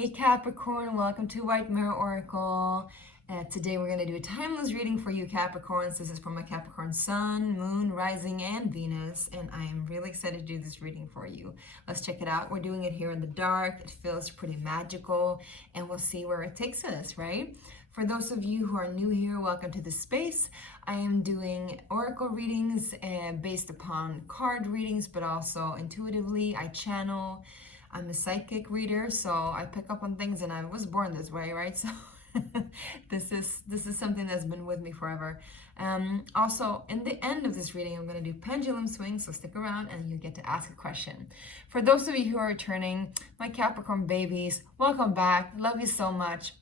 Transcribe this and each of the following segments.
Hey Capricorn, welcome to White Mirror Oracle. Today we're going to do a timeless reading for you Capricorns. This is for my Capricorn Sun, Moon, Rising, and Venus, and I am really excited to do this reading for you. Let's check it out. We're doing it here in the dark. It feels pretty magical, and we'll see where it takes us, right? For those of you who are new here, welcome to the space. I am doing oracle readings based upon card readings, but also intuitively. I channel. I'm a psychic reader, so I pick up on things, and I was born this way, right? So this is something that's been with me forever. Also, in the end of this reading, I'm going to do pendulum swings, so stick around and you get to ask a question. For those of you who are returning, my Capricorn babies, welcome back. Love you so much.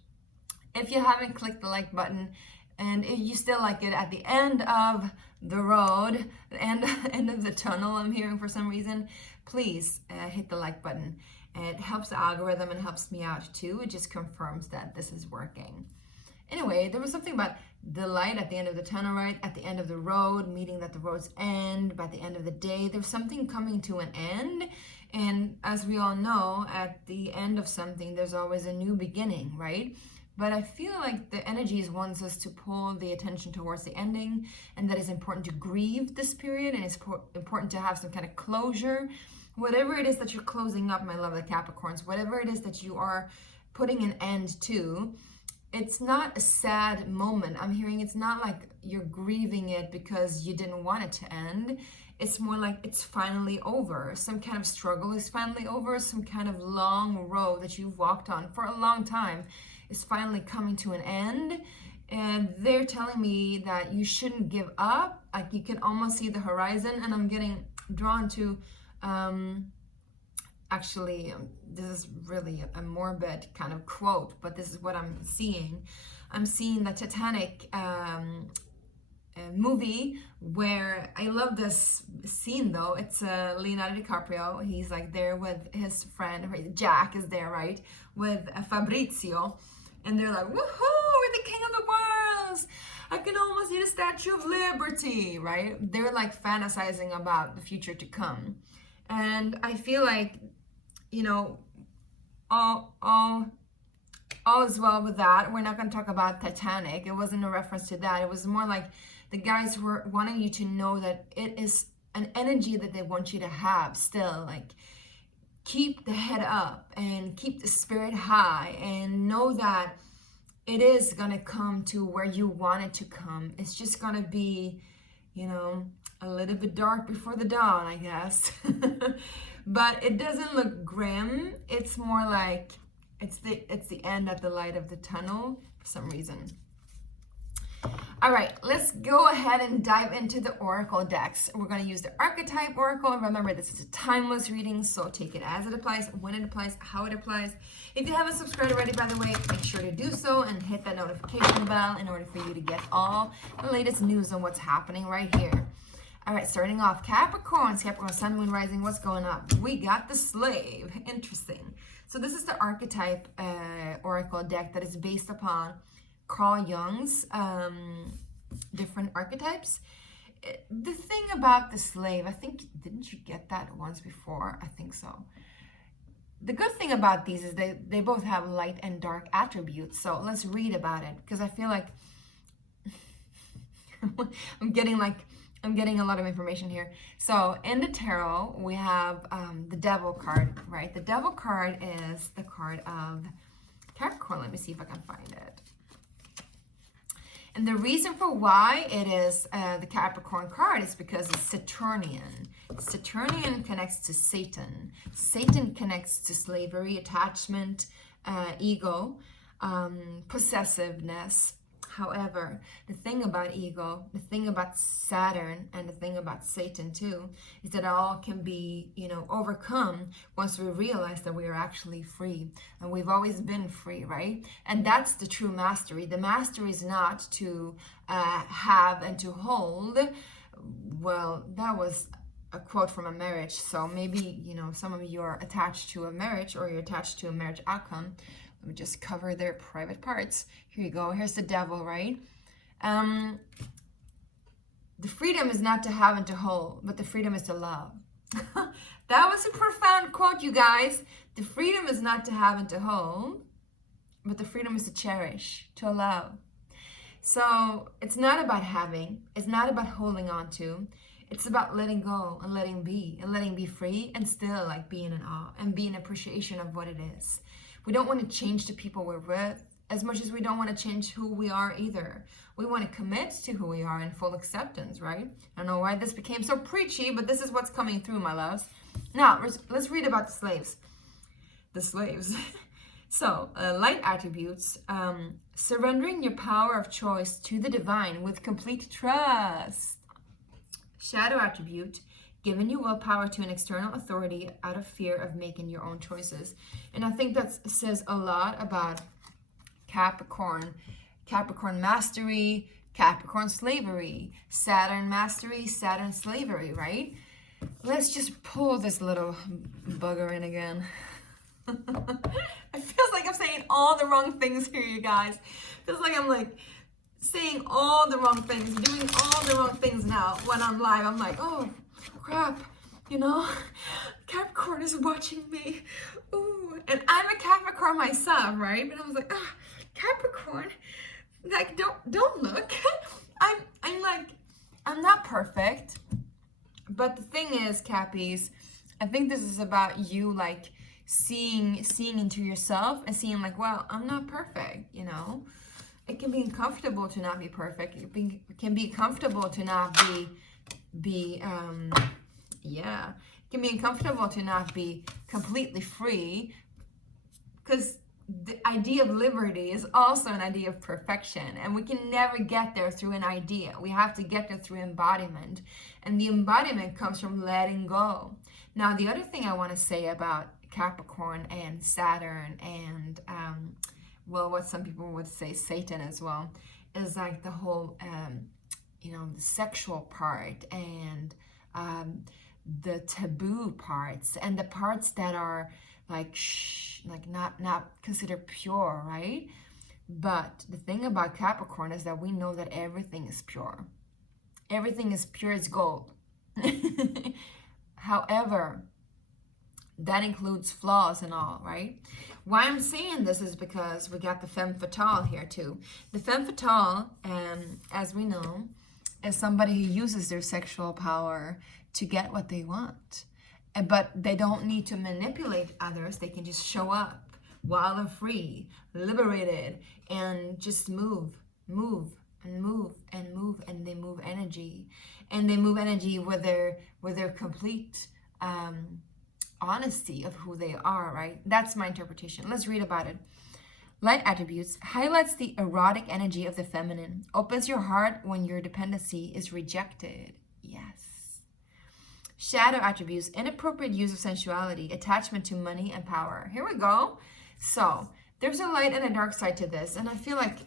If you haven't clicked the like button, and if you still like it at the end of the road, the end of the tunnel, I'm hearing for some reason, please hit the like button. It helps the algorithm and helps me out too. It just confirms that this is working. Anyway, there was something about the light at the end of the tunnel, right? At the end of the road, meaning that the roads end. By the end of the day, there's something coming to an end. And as we all know, at the end of something, there's always a new beginning, right? But I feel like the energies wants us to pull the attention towards the ending, and that it's important to grieve this period, and it's important to have some kind of closure. Whatever it is that you're closing up, my lovely Capricorns, whatever it is that you are putting an end to, it's not a sad moment. I'm hearing it's not like you're grieving it because you didn't want it to end. It's more like it's finally over. Some kind of struggle is finally over. Some kind of long road that you've walked on for a long time is finally coming to an end. And they're telling me that you shouldn't give up. Like you can almost see the horizon, and I'm getting drawn to this is really a morbid kind of quote, but this is what I'm seeing. I'm seeing the Titanic movie, where I love this scene though. It's Leonardo DiCaprio. He's like there with his friend, right? Jack is there, right? With Fabrizio. And they're like, woohoo, we're the king of the world. I can almost see the Statue of Liberty, right? They're like fantasizing about the future to come. And I feel like, you know, all is well with that. We're not going to talk about Titanic. It wasn't a reference to that. It was more like the guys were wanting you to know that it is an energy that they want you to have still. Like, keep the head up and keep the spirit high and know that it is going to come to where you want it to come. It's just going to be, you know, a little bit dark before the dawn, I guess. But it doesn't look grim. It's more like it's the end at the light of the tunnel for some reason. All right, let's go ahead and dive into the oracle decks. We're going to use the archetype oracle. And remember, this is a timeless reading, so take it as it applies, when it applies, how it applies. If you haven't subscribed already, by the way, make sure to do so and hit that notification bell in order for you to get all the latest news on what's happening right here. All right, starting off, Capricorn, Sun, Moon, Rising, what's going on? We got the Slave. Interesting. So this is the archetype oracle deck that is based upon Carl Jung's different archetypes. The thing about the Slave, I think, didn't you get that once before? I think so. The good thing about these is they both have light and dark attributes. So let's read about it, because I feel like I'm getting a lot of information here. So in the tarot, we have the Devil card, right? The Devil card is the card of Capricorn. Let me see if I can find it. And the reason for why it is the Capricorn card is because it's Saturnian. Saturnian connects to Satan. Satan connects to slavery, attachment, ego, possessiveness. However, the thing about ego, the thing about Saturn, and the thing about Satan too, is that all can be, you know, overcome once we realize that we are actually free. And we've always been free, right? And that's the true mastery. The mastery is not to have and to hold. Well, that was a quote from a marriage. So maybe, you know, some of you are attached to a marriage, or you're attached to a marriage outcome. Let me just cover their private parts. Here you go. Here's the Devil, right? The freedom is not to have and to hold, but the freedom is to love. That was a profound quote, you guys. The freedom is not to have and to hold, but the freedom is to cherish, to allow. So it's not about having, it's not about holding on to, it's about letting go and letting be free, and still like being in awe and being in appreciation of what it is. We don't want to change the people we're with as much as we don't want to change who we are either. We want to commit to who we are in full acceptance, right? I don't know why this became so preachy, but this is what's coming through, my loves. Now, let's read about the slaves. The slaves. So, light attributes, surrendering your power of choice to the divine with complete trust. Shadow attribute, giving you willpower to an external authority out of fear of making your own choices. And I think that says a lot about Capricorn. Capricorn mastery, Capricorn slavery, Saturn mastery, Saturn slavery, right? Let's just pull this little bugger in again. It feels like I'm saying all the wrong things here, you guys. It feels like I'm like saying all the wrong things, doing all the wrong things now when I'm live. I'm like, oh crap, you know, Capricorn is watching me. Ooh, and I'm a Capricorn myself, right? But I was like, ah, Capricorn, like don't look. I'm like, I'm not perfect. But the thing is, Cappies, I think this is about you like seeing into yourself and seeing like, well, I'm not perfect, you know. It can be uncomfortable to not be perfect. It can be comfortable to not it can be uncomfortable to not be completely free, because the idea of liberty is also an idea of perfection, and we can never get there through an idea. We have to get there through embodiment, and the embodiment comes from letting go. Now, the other thing I want to say about Capricorn and Saturn and well, what some people would say Satan as well, is like the whole you know, the sexual part and the taboo parts and the parts that are like not considered pure, right? But the thing about Capricorn is that we know that everything is pure. Everything is pure as gold. However, that includes flaws and all, right? Why I'm saying this is because we got the femme fatale here too. The femme fatale, as we know, is somebody who uses their sexual power to get what they want. But they don't need to manipulate others. They can just show up wild and free, liberated, and just move, and they move energy. And they move energy with their complete honesty of who they are, right? That's my interpretation. Let's read about it. Light attributes highlights the erotic energy of the feminine, opens your heart when your dependency is rejected. Yes. Shadow attributes, inappropriate use of sensuality, attachment to money and power. Here we go. So there's a light and a dark side to this, and I feel like,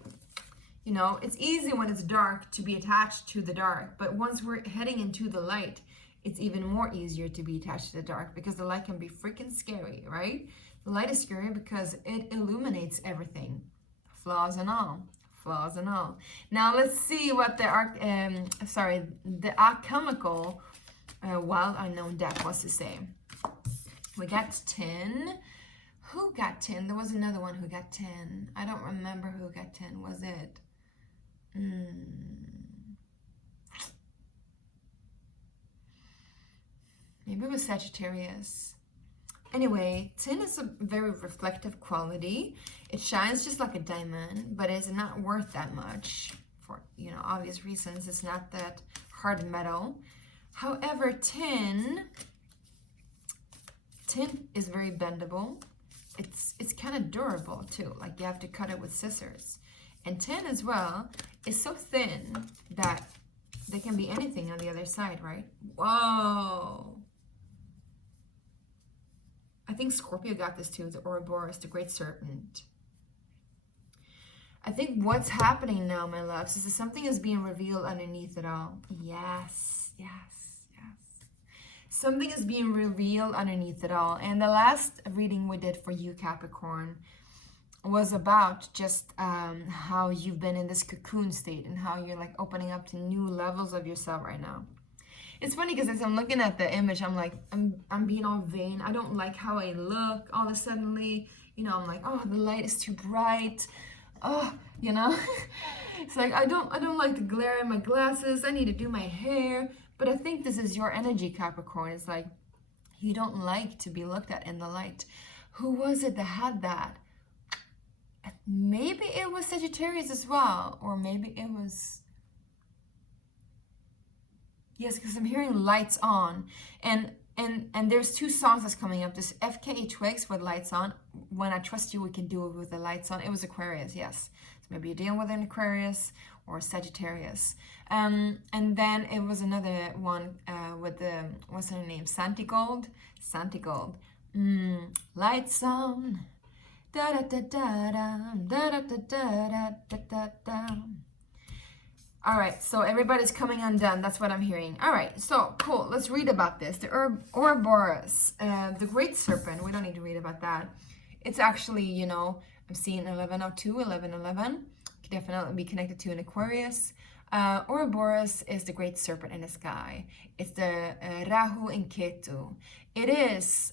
you know, it's easy when it's dark to be attached to the dark, but once we're heading into the light, it's even more easier to be attached to the dark, because the light can be freaking scary, right? The light is scary because it illuminates everything, flaws and all. Now let's see what the alchemical wild unknown depth was to say. We got 10. Who got 10? There was another one who got 10. I don't remember who got 10. Was it? Maybe it was Sagittarius. Anyway, 10 is a very reflective quality. It shines just like a diamond, but it's not worth that much for, you know, obvious reasons. It's not that hard metal. However, 10 is very bendable. It's kind of durable too. Like you have to cut it with scissors. And 10 as well is so thin that there can be anything on the other side, right? Whoa. I think Scorpio got this too, the Ouroboros, the Great Serpent. I think what's happening now, my loves, is that something is being revealed underneath it all. Yes. Something is being revealed underneath it all. And the last reading we did for you, Capricorn, was about just how you've been in this cocoon state and how you're like opening up to new levels of yourself right now. It's funny because as I'm looking at the image, I'm like, I'm being all vain. I don't like how I look. All of a suddenly, you know, I'm like, oh, the light is too bright. Oh, you know, it's like I don't like the glare in my glasses. I need to do my hair. But I think this is your energy, Capricorn. It's like you don't like to be looked at in the light. Who was it that had that? Maybe it was Sagittarius as well, or maybe it was, yes, because I'm hearing lights on, and there's two songs that's coming up. This FKA Twigs with lights on. When I trust you, we can do it with the lights on. It was Aquarius, yes. So maybe you're dealing with an Aquarius or Sagittarius. And then it was another one with the, what's her name? Santigold. Santigold. Lights on. Da da da da da da da da da da da. All right, so everybody's coming undone. That's what I'm hearing. All right, so cool. Let's read about this. The Ouroboros, the great serpent. We don't need to read about that. It's actually, you know, I'm seeing 1102, 1111. Could definitely be connected to an Aquarius. Ouroboros is the great serpent in the sky. It's the Rahu and Ketu. It is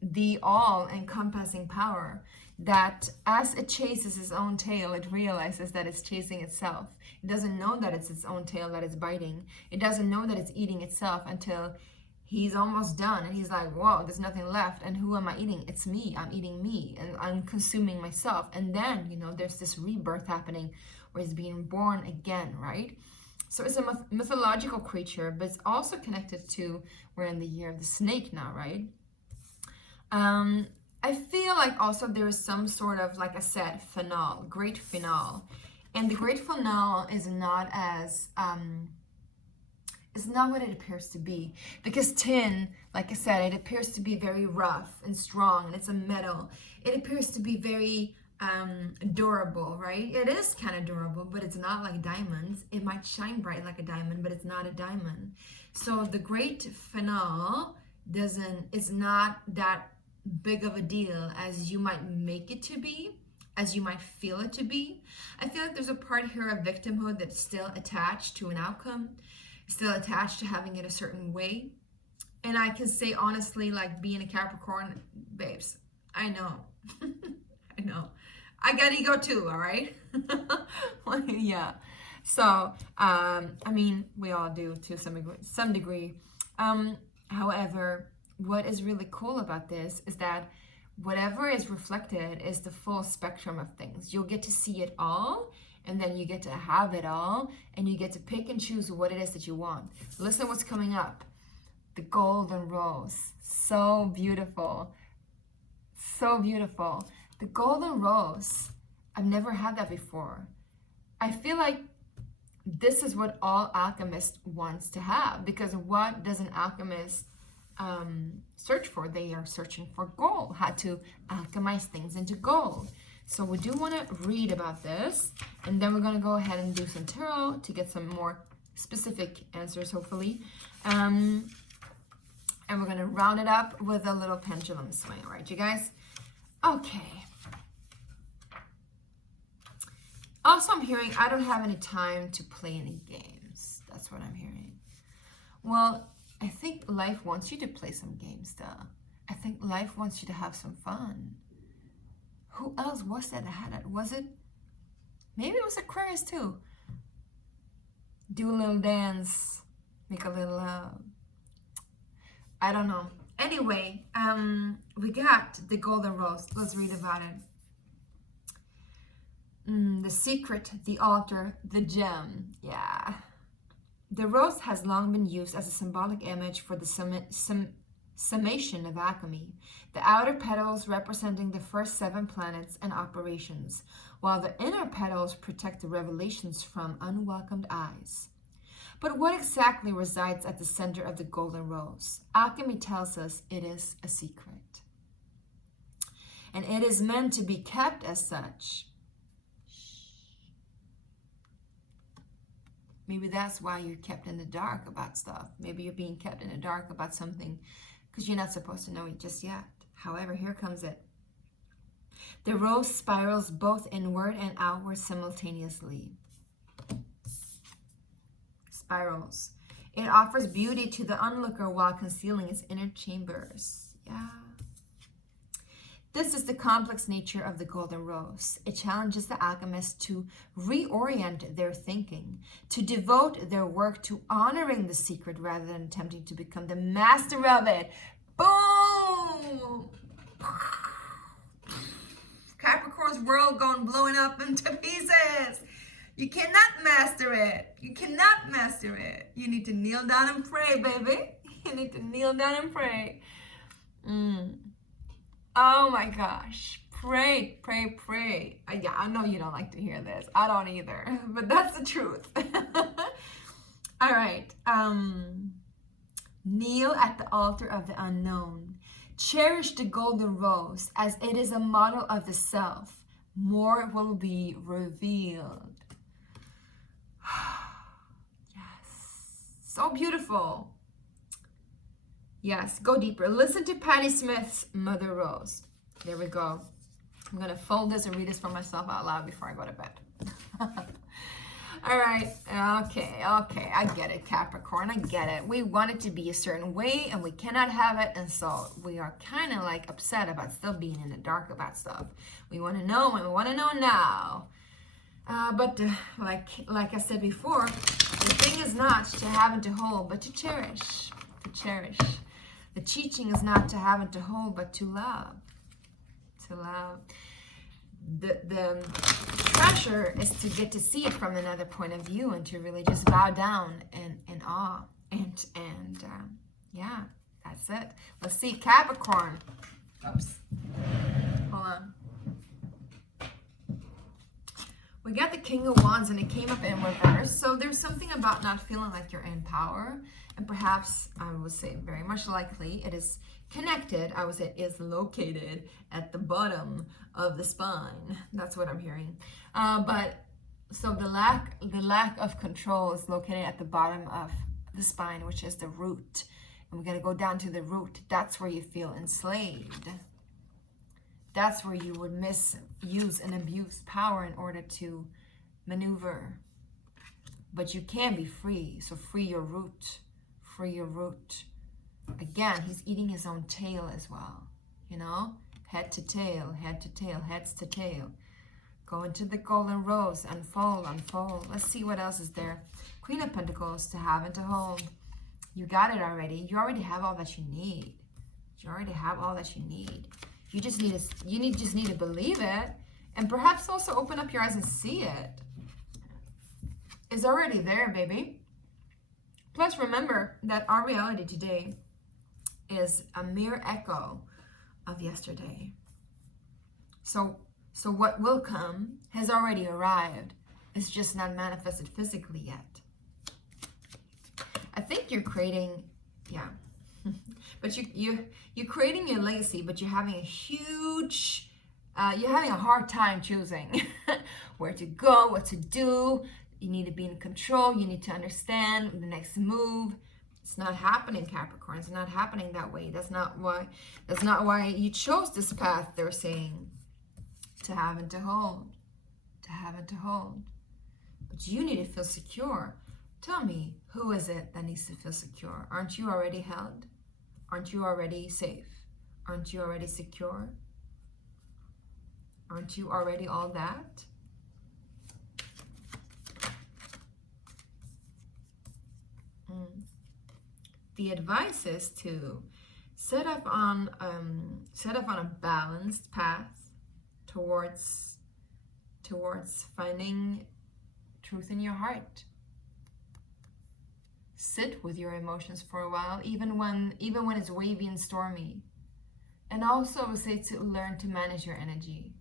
the all-encompassing power that as it chases its own tail, it realizes that it's chasing itself. It doesn't know that it's its own tail that it's biting. It doesn't know that it's eating itself until he's almost done. And he's like, whoa, there's nothing left. And who am I eating? It's me. I'm eating me. And I'm consuming myself. And then, you know, there's this rebirth happening where he's being born again, right? So it's a mythological creature, but it's also connected to, we're in the year of the snake now, right? I feel like also there is some sort of, like I said, finale, great finale. And the great finale is not as, it's not what it appears to be. Because tin, like I said, it appears to be very rough and strong, and it's a metal. It appears to be very durable, right? It is kind of durable, but it's not like diamonds. It might shine bright like a diamond, but it's not a diamond. So the great finale is not that big of a deal as you might make it to be, as you might feel it to be. I feel like there's a part here of victimhood that's still attached to an outcome, still attached to having it a certain way. And I can say honestly, like being a Capricorn, babes, I know. I know. I got ego too, all right? Yeah. So, I mean, we all do to some degree. However, what is really cool about this is that whatever is reflected is the full spectrum of things. You'll get to see it all, and then you get to have it all, and you get to pick and choose what it is that you want. Listen what's coming up. The golden rose. So beautiful. So beautiful. The golden rose. I've never had that before. I feel like this is what all alchemists wants to have, because what does an alchemist search for? They are searching for gold, how to alchemize things into gold. So we do want to read about this, and then we're going to go ahead and do some tarot to get some more specific answers, hopefully. And we're going to round it up with a little pendulum swing, right, you guys? Okay. Also, I'm hearing, I don't have any time to play any games. That's what I'm hearing. Well, I think life wants you to play some games, though. I think life wants you to have some fun. Who else was that had it? Was it? Maybe it was Aquarius, too. Do a little dance. Make a little, I don't know. Anyway, we got the golden rose. Let's read about it. The secret, the altar, the gem. Yeah. The rose has long been used as a symbolic image for the summation of alchemy, the outer petals representing the first 7 planets and operations, while the inner petals protect the revelations from unwelcomed eyes. But what exactly resides at the center of the golden rose? Alchemy tells us it is a secret. And it is meant to be kept as such. Maybe that's why you're kept in the dark about stuff. Maybe you're being kept in the dark about something because you're not supposed to know it just yet. However, here comes it. The rose spirals both inward and outward simultaneously. Spirals. It offers beauty to the onlooker while concealing its inner chambers. Yeah. This is the complex nature of the golden rose. It challenges the alchemist to reorient their thinking, to devote their work to honoring the secret rather than attempting to become the master of it. Boom! Capricorn's world going blowing up into pieces. You cannot master it. You cannot master it. You need to kneel down and pray, baby. You need to kneel down and pray. Oh my gosh. Pray, pray, pray. Yeah, I know you don't like to hear this. I don't either. But that's the truth. All right. Kneel at the altar of the unknown. Cherish the golden rose as it is a model of the self. More will be revealed. Yes. So beautiful. Yes, go deeper. Listen to Patti Smith's Mother Rose. There we go. I'm going to fold this and read this for myself out loud before I go to bed. All right. Okay. I get it, Capricorn. I get it. We want it to be a certain way and we cannot have it. And so we are kind of like upset about still being in the dark about stuff. We want to know and we want to know now. But like I said before, the thing is not to have and to hold, but to cherish. To cherish. The teaching is not to have and to hold, but to love. To love. The treasure is to get to see it from another point of view and to really just bow down in awe. And yeah, that's it. Let's see, Capricorn. Oops. Hold on. We got the King of Wands and it came up in reverse. So there's something about not feeling like you're in power. And perhaps, I would say very much likely, it is connected. I would say it is located at the bottom of the spine. That's what I'm hearing. But so the lack of control is located at the bottom of the spine, which is the root. And we're going to go down to the root. That's where you feel enslaved. That's where you would misuse and abuse power in order to maneuver. But you can be free. So free your root. Free your root. Again, he's eating his own tail as well. You know? Head to tail, head to tail, heads to tail. Go into the golden rose. Unfold, unfold. Let's see what else is there. Queen of Pentacles, to have and to hold. You got it already. You already have all that you need. You already have all that you need. You just need to believe it, and perhaps also open up your eyes and see it. It's already there, baby. Plus, remember that our reality today is a mere echo of yesterday. So what will come has already arrived. It's just not manifested physically yet. I think you're creating, yeah. But you're creating your legacy, but you're having a hard time choosing where to go, what to do. You need to be in control. You need to understand the next move. It's not happening, Capricorn. It's not happening that way. That's not why you chose this path, they're saying. To have and to hold. To have and to hold. But you need to feel secure. Tell me, who is it that needs to feel secure? Aren't you already held? Aren't you already safe? Aren't you already secure? Aren't you already all that? The advice is to set up on a balanced path towards finding truth in your heart. Sit with your emotions for a while, even when it's wavy and stormy. And also I would say to learn to manage your energy,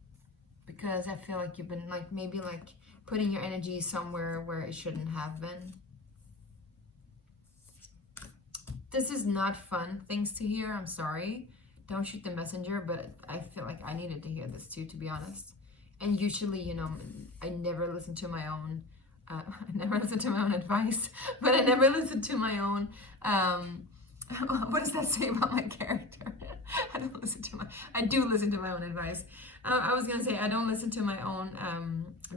because I feel like you've been maybe putting your energy somewhere where it shouldn't have been. This is not fun things to hear. I'm sorry. Don't shoot the messenger, but I feel like I needed to hear this too, to be honest. And usually, I never listen to my own advice, but I never listen to my own, what does that say about my character? I do listen to my own advice. I was going to say, I don't listen to my own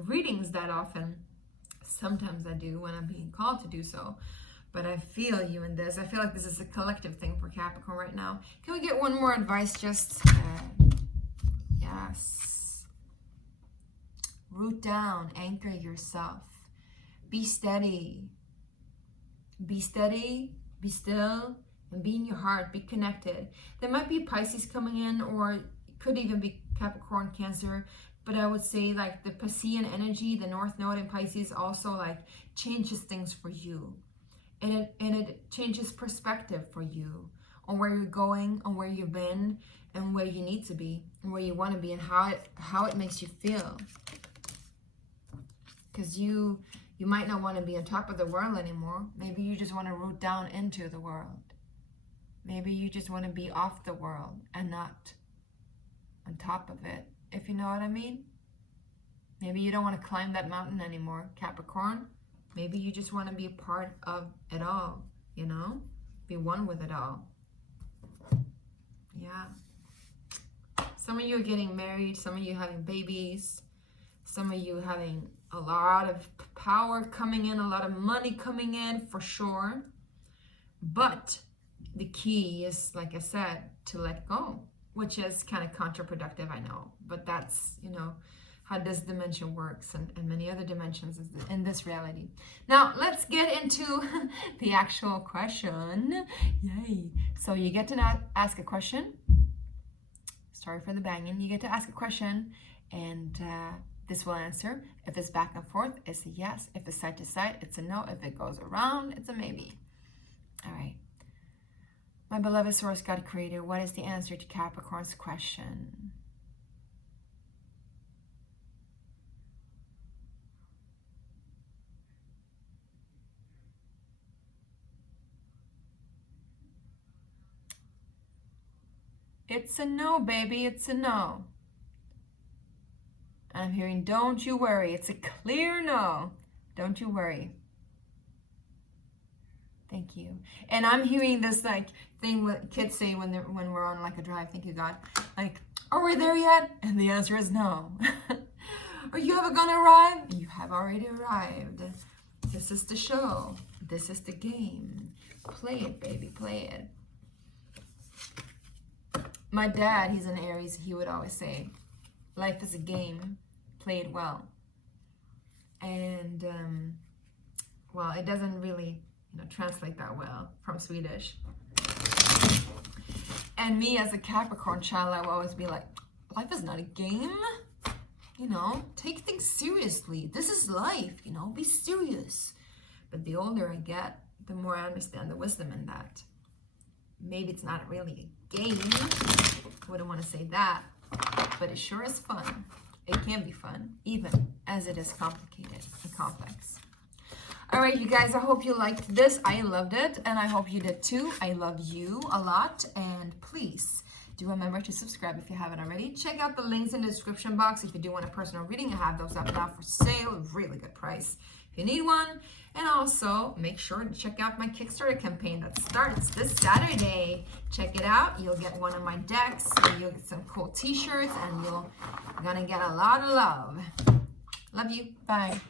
readings that often. Sometimes I do when I'm being called to do so. But I feel you in this. I feel like this is a collective thing for Capricorn right now. Can we get one more advice? Just, yes. Root down, anchor yourself. Be steady. Be steady, be still, and be in your heart. Be connected. There might be Pisces coming in, or it could even be Capricorn, Cancer. But I would say like the Piscean energy, the North Node in Pisces also like changes things for you. And it changes perspective for you on where you're going, on where you've been, and where you need to be, and where you want to be, and how it makes you feel. Because you might not want to be on top of the world anymore. Maybe you just want to root down into the world. Maybe you just want to be off the world and not on top of it, if you know what I mean. Maybe you don't want to climb that mountain anymore, Capricorn. Maybe you just want to be a part of it all, you know? Be one with it all. Yeah. Some of you are getting married. Some of you having babies. Some of you having a lot of power coming in, a lot of money coming in, for sure. But the key is, like I said, to let go, which is kind of counterproductive, I know. But that's, you know, how this dimension works, and many other dimensions in this reality. Now, let's get into the actual question. Yay. So you get to ask a question. Sorry for the banging. You get to ask a question, and this will answer. If it's back and forth, it's a yes. If it's side to side, it's a no. If it goes around, it's a maybe. All right. My beloved Source God Creator, what is the answer to Capricorn's question? It's a no, baby. It's a no. I'm hearing, don't you worry. It's a clear no. Don't you worry. Thank you. And I'm hearing this like thing what kids say when we're on like a drive. Thank you, God. Like, are we there yet? And the answer is no. Are you ever gonna arrive? You have already arrived. This is the show. This is the game. Play it, baby. Play it. My dad, he's an Aries, he would always say, life is a game, play it well. And, well, it doesn't really, you know, translate that well from Swedish. And me as a Capricorn child, I would always be like, life is not a game. You know, take things seriously. This is life, you know, be serious. But the older I get, the more I understand the wisdom in that. Maybe it's not really a game. I wouldn't want to say that, but it sure is fun. It can be fun, even as it is complicated and complex. All right, you guys, I hope you liked this. I loved it, and I hope you did too. I love you a lot, and please do remember to subscribe if you haven't already. Check out the links in the description box if you do want a personal reading. I have those up now for sale, really good price if you need one. And also, make sure to check out my Kickstarter campaign that starts this Saturday. Check it out. You'll get one of my decks, and you'll get some cool t-shirts, and you're gonna get a lot of love. Love you. Bye.